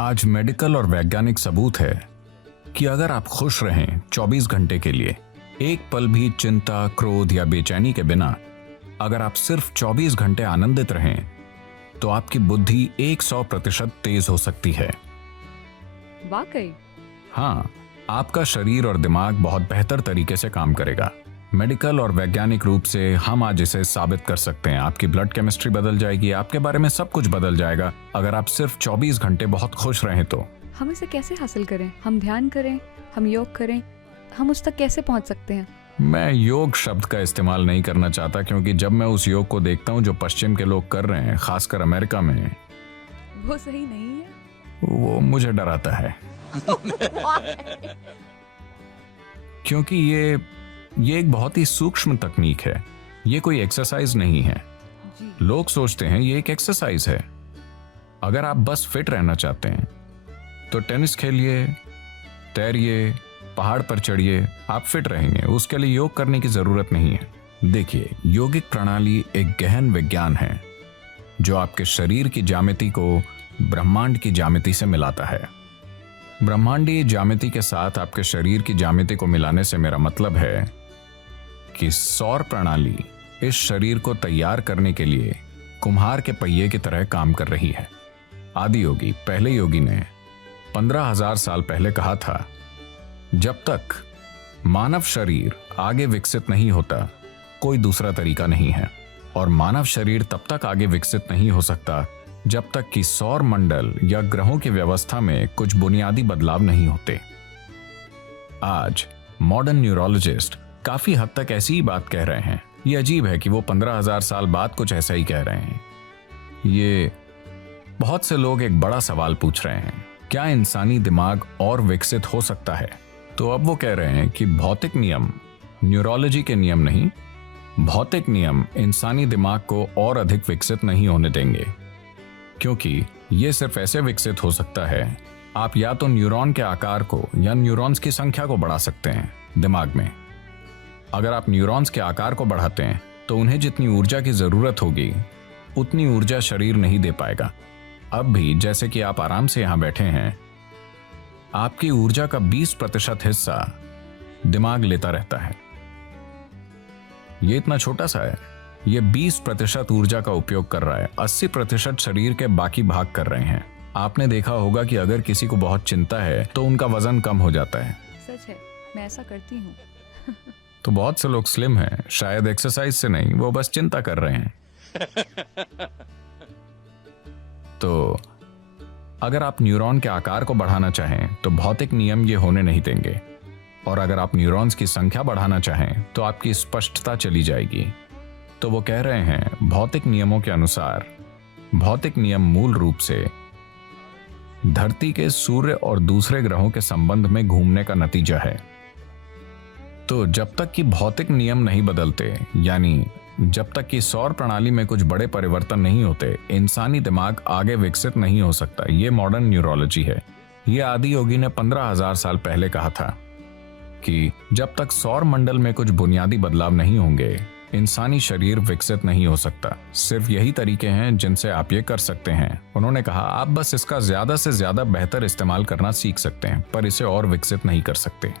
आज मेडिकल और वैज्ञानिक सबूत है कि अगर आप खुश रहें 24 घंटे के लिए, एक पल भी चिंता, क्रोध या बेचैनी के बिना, अगर आप सिर्फ 24 घंटे आनंदित रहें, तो आपकी बुद्धि 100% तेज हो सकती है। वाकई? हाँ, आपका शरीर और दिमाग बहुत बेहतर तरीके से काम करेगा। मेडिकल और वैज्ञानिक रूप से हम आज इसे साबित कर सकते हैं। आपकी ब्लड केमिस्ट्री बदल जाएगी, आपके बारे में सब कुछ बदल जाएगा अगर आप सिर्फ 24 घंटे बहुत खुश रहें तो। हम इसे कैसे हासिल करें? हम ध्यान करें, हम योग करें, हम उस तक कैसे पहुंच सकते हैं? मैं योग शब्द का इस्तेमाल नहीं करना चाहता, क्योंकि जब मैं उस योग को देखता हूँ जो पश्चिम के लोग कर रहे हैं, खासकर अमेरिका में, वो सही नहीं है। वो मुझे डराता है। क्योंकि ये एक बहुत ही सूक्ष्म तकनीक है। ये कोई एक्सरसाइज नहीं है। जी। लोग सोचते हैं ये एक एक्सरसाइज है। अगर आप बस फिट रहना चाहते हैं तो टेनिस खेलिए, तैरिए, पहाड़ पर चढ़िए, आप फिट रहेंगे। उसके लिए योग करने की जरूरत नहीं है। देखिए, योगिक प्रणाली एक गहन विज्ञान है जो आपके शरीर की ज्यामिति को ब्रह्मांड की ज्यामिति से मिलाता है। ब्रह्मांडीय ज्यामिति के साथ आपके शरीर की ज्यामिति को मिलाने से मेरा मतलब है कि सौर प्रणाली इस शरीर को तैयार करने के लिए कुम्हार के पहिए की तरह काम कर रही है। आदि योगी, पहले योगी ने 15,000 साल पहले कहा था, जब तक मानव शरीर आगे विकसित नहीं होता, कोई दूसरा तरीका नहीं है। और मानव शरीर तब तक आगे विकसित नहीं हो सकता जब तक कि सौर मंडल या ग्रहों की व्यवस्था में कुछ बुनियादी बदलाव नहीं होते। आज मॉडर्न न्यूरोलॉजिस्ट काफी हद तक ऐसी ही बात कह रहे हैं। ये अजीब है कि वो 15,000 साल बाद कुछ ऐसा ही कह रहे हैं। ये बहुत से लोग एक बड़ा सवाल पूछ रहे हैं, क्या इंसानी दिमाग और विकसित हो सकता है? तो अब वो कह रहे हैं कि भौतिक नियम, न्यूरोलॉजी के नियम नहीं, भौतिक नियम इंसानी दिमाग को और अधिक विकसित नहीं होने देंगे, क्योंकि ये सिर्फ ऐसे विकसित हो सकता है, आप या तो न्यूरॉन के आकार को या न्यूरॉन्स की संख्या को बढ़ा सकते हैं दिमाग में। अगर आप न्यूरॉन्स के आकार को बढ़ाते हैं तो उन्हें जितनी ऊर्जा की जरूरत होगी उतनी ऊर्जा शरीर नहीं दे पाएगा। अब भी जैसे कि आप आराम से यहां बैठे हैं, आपकी ऊर्जा का 20% हिस्सा दिमाग लेता रहता है। ये इतना छोटा सा है, ये 20% ऊर्जा का उपयोग कर रहा है, 80% शरीर के बाकी भाग कर रहे हैं। आपने देखा होगा कि अगर किसी को बहुत चिंता है तो उनका वजन कम हो जाता है। सच है, मैं ऐसा करती हूँ। तो बहुत से लोग स्लिम हैं, शायद एक्सरसाइज से नहीं, वो बस चिंता कर रहे हैं। तो अगर आप न्यूरॉन के आकार को बढ़ाना चाहें तो भौतिक नियम ये होने नहीं देंगे, और अगर आप न्यूरॉन्स की संख्या बढ़ाना चाहें तो आपकी स्पष्टता चली जाएगी। तो वो कह रहे हैं, भौतिक नियमों के अनुसार भौतिक नियम मूल रूप से धरती के सूर्य और दूसरे ग्रहों के संबंध में घूमने का नतीजा है। तो जब तक कि भौतिक नियम नहीं बदलते, यानी जब तक कि सौर प्रणाली में कुछ बड़े परिवर्तन नहीं होते, इंसानी दिमाग आगे विकसित नहीं हो सकता। ये मॉडर्न न्यूरोलॉजी है। ये आदि योगी ने 15,000 साल पहले कहा था कि जब तक सौर मंडल में कुछ बुनियादी बदलाव नहीं होंगे, इंसानी शरीर विकसित नहीं हो सकता। सिर्फ यही तरीके हैं जिनसे आप ये कर सकते हैं। उन्होंने कहा, आप बस इसका ज्यादा से ज्यादा बेहतर इस्तेमाल करना सीख सकते हैं, पर इसे और विकसित नहीं कर सकते।